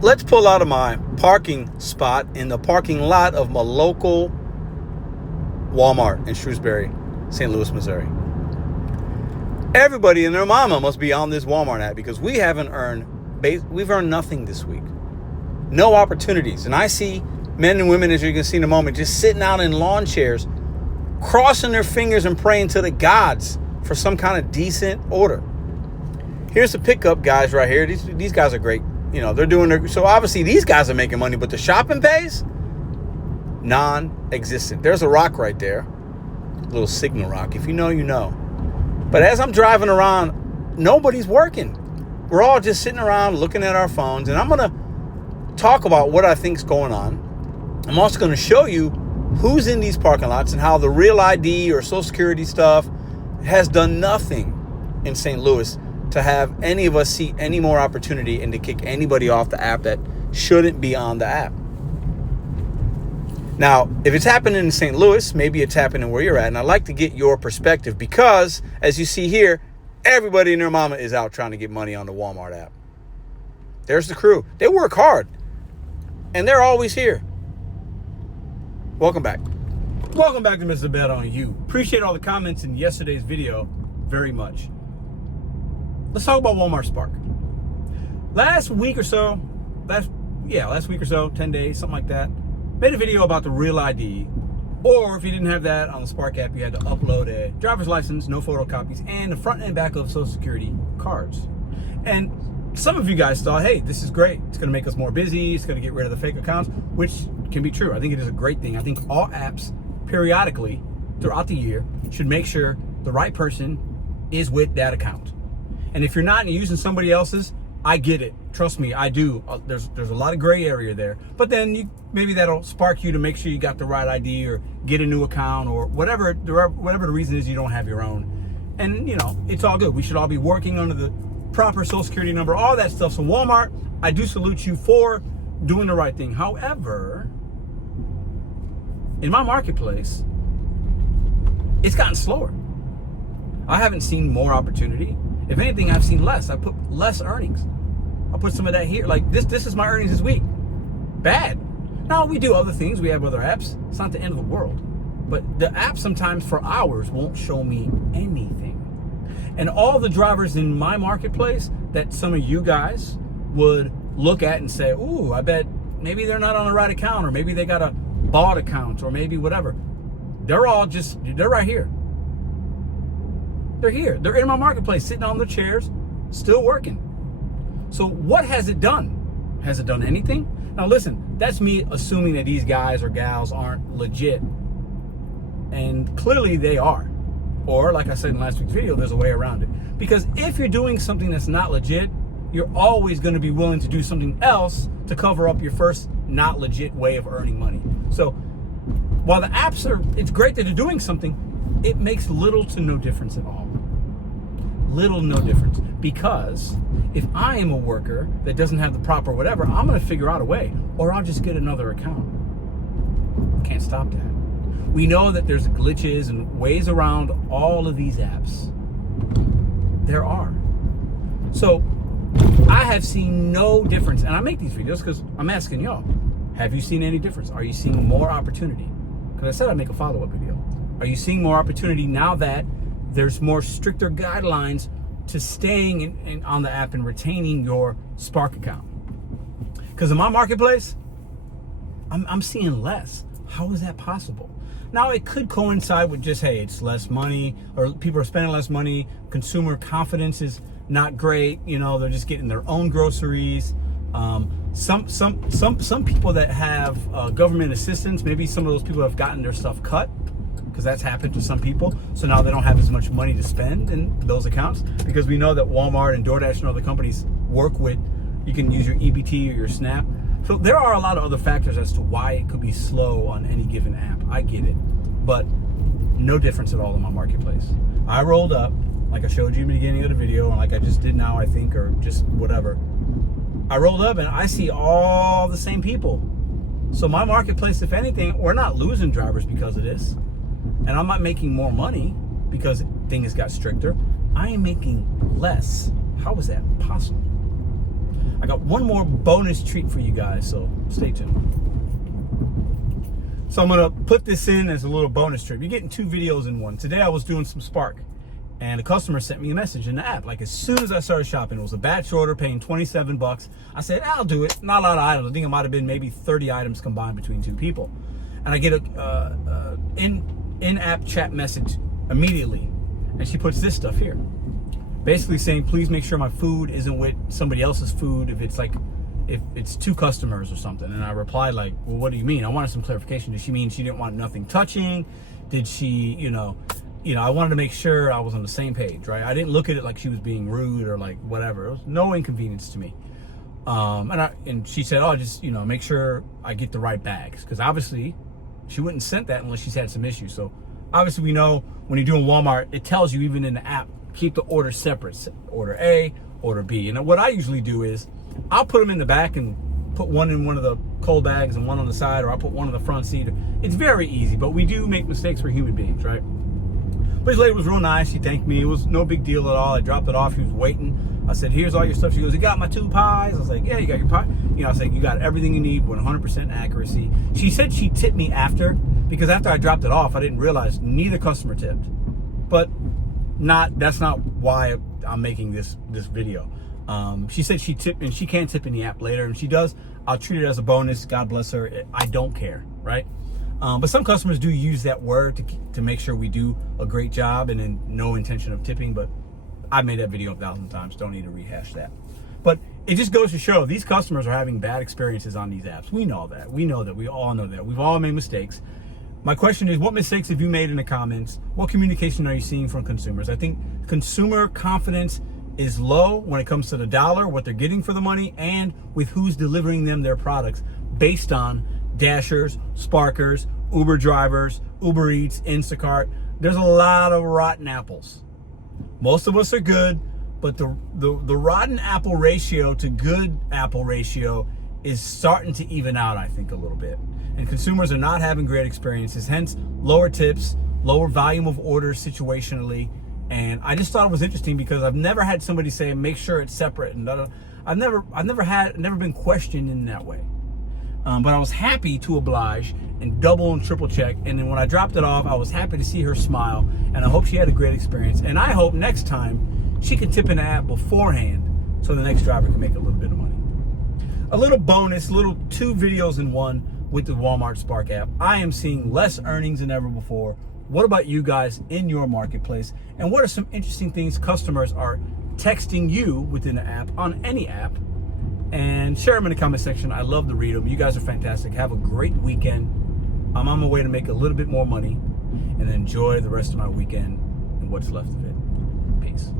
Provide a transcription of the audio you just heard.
let's pull out of my parking spot in the parking lot of my local Walmart in Shrewsbury, St. Louis, Missouri. Everybody and their mama must be on this Walmart app because we've earned nothing this week. No opportunities. And I see men and women, as you can see in a moment, just sitting out in lawn chairs, crossing their fingers and praying to the gods for some kind of decent order. Here's the pickup guys right here. These guys are great. You know, they're doing their, so obviously these guys are making money, but the shopping pays? Non-existent. There's a rock right there. A little signal rock. If you know, you know. But as I'm driving around, nobody's working. We're all just sitting around looking at our phones. And I'm going to talk about what I think is going on. I'm also going to show you who's in these parking lots and how the Real ID or Social Security stuff has done nothing in St. Louis to have any of us see any more opportunity and to kick anybody off the app that shouldn't be on the app. Now, if it's happening in St. Louis, maybe it's happening where you're at. And I'd like to get your perspective because, as you see here, everybody and their mama is out trying to get money on the Walmart app. There's the crew. They work hard. And they're always here. Welcome back. Welcome back to Mr.BetonYou. Appreciate all the comments in yesterday's video very much. Let's talk about Walmart Spark. Last week or so, 10 days, something like that, made a video about the Real ID, or if you didn't have that on the Spark app, you had to upload a driver's license, no photocopies, and the front and back of Social Security cards. And some of you guys thought, hey, this is great. It's going to make us more busy. It's going to get rid of the fake accounts, which can be true. I think it is a great thing. I think all apps periodically throughout the year should make sure the right person is with that account. And if you're not and you're using somebody else's, I get it. Trust me, I do. There's a lot of gray area there. But then maybe that'll spark you to make sure you got the right ID or get a new account or whatever the reason is you don't have your own. And, you know, it's all good. We should all be working under the proper Social Security number, all that stuff. So Walmart, I do salute you for doing the right thing. However, in my marketplace, it's gotten slower. I haven't seen more opportunity. If anything, I've seen less. I put less earnings. I'll put some of that here. Like this is my earnings this week. Bad. Now we do other things. We have other apps. It's not the end of the world. But the app sometimes for hours won't show me anything. And all the drivers in my marketplace that some of you guys would look at and say, ooh, I bet maybe they're not on the right account, or maybe they got a bought account, or maybe whatever. They're right here. They're here. They're in my marketplace, sitting on their chairs, still working. So what has it done? Has it done anything? Now listen, that's me assuming that these guys or gals aren't legit. And clearly they are. Or like I said in last week's video, there's a way around it. Because if you're doing something that's not legit, you're always going to be willing to do something else to cover up your first not legit way of earning money. So while the apps it's great that they're doing something, it makes little to no difference at all. Little no difference. Because if I am a worker that doesn't have the proper whatever, I'm going to figure out a way, or I'll just get another account. Can't stop that. We know that there's glitches and ways around all of these apps. There are. So I have seen no difference, and I make these videos because I'm asking y'all, have you seen any difference? Are you seeing more opportunity? Because I said I'd make a follow-up video. Are you seeing more opportunity now that there's more stricter guidelines to staying on the app and retaining your Spark account? Because in my marketplace, I'm seeing less. How is that possible? Now, it could coincide with just, hey, it's less money, or people are spending less money. Consumer confidence is not great. You know, they're just getting their own groceries. Some people that have government assistance, maybe some of those people have gotten their stuff cut, because that's happened to some people. So now they don't have as much money to spend in those accounts, because we know that Walmart and DoorDash and other companies work with, you can use your EBT or your SNAP. So there are a lot of other factors as to why it could be slow on any given app. I get it, but no difference at all in my marketplace. I rolled up, like I showed you in the beginning of the video, and like I just did now, I think, or just whatever. I rolled up and I see all the same people. So my marketplace, if anything, we're not losing drivers because of this. And I'm not making more money because things got stricter. I am making less. How is that possible? I got one more bonus treat for you guys, so stay tuned. So I'm gonna put this in as a little bonus trip. You're getting 2 videos in one. Today I was doing some Spark, and a customer sent me a message in the app. Like as soon as I started shopping, it was a batch order paying 27 bucks. I said, I'll do it. Not a lot of items. I think it might have been maybe 30 items combined between 2 people. And I get a in-app chat message immediately, and she puts this stuff here, basically saying, please make sure my food isn't with somebody else's food if it's 2 customers or something. And I replied like, well, what do you mean? I wanted some clarification. Did she mean she didn't want nothing touching? Did she, I wanted to make sure I was on the same page, right? I didn't look at it like she was being rude or like whatever. It was no inconvenience to me. And she said, oh, just, make sure I get the right bags. Because obviously she wouldn't send that unless she's had some issues. So obviously we know when you're doing Walmart, it tells you even in the app, keep the order separate, order A, order B. And what I usually do is I'll put them in the back and put one in one of the cold bags and one on the side, or I'll put one on the front seat. It's very easy, but we do make mistakes for human beings, right? But this lady was real nice. She thanked me. It was no big deal at all. I dropped it off. She was waiting. I said, here's all your stuff. She goes, you got my 2 pies? I was like, yeah, you got your pie. I was like, you got everything you need with 100% accuracy. She said she tipped me after, because after I dropped it off, I didn't realize neither customer tipped. But that's not why I'm making this video. She said she tipped, and she can tip in the app later, and she does. I'll treat it as a bonus. God bless her. I don't care, right? But some customers do use that word to make sure we do a great job, and then no intention of tipping. But I've made that video 1,000 times. Don't need to rehash that. But it just goes to show these customers are having bad experiences on these apps. We know that. We know that. We all know that. We've all made mistakes. My question is, what mistakes have you made in the comments? What communication are you seeing from consumers? I think consumer confidence is low when it comes to the dollar, what they're getting for the money, and with who's delivering them their products based on Dashers, Sparkers, Uber drivers, Uber Eats, Instacart. There's a lot of rotten apples. Most of us are good, but the rotten apple ratio to good apple ratio is starting to even out, I think, a little bit. And consumers are not having great experiences, hence lower tips, lower volume of orders situationally. And I just thought it was interesting because I've never had somebody say, make sure it's separate. And I've never been questioned in that way. But I was happy to oblige and double and triple check. And then when I dropped it off, I was happy to see her smile. And I hope she had a great experience. And I hope next time she can tip in the app beforehand so the next driver can make a little bit of money. A little bonus, 2 videos in one with the Walmart Spark app. I am seeing less earnings than ever before. What about you guys in your marketplace? And what are some interesting things customers are texting you within the app, on any app? And share them in the comment section. I love to read them. You guys are fantastic. Have a great weekend. I'm on my way to make a little bit more money and enjoy the rest of my weekend and what's left of it. Peace.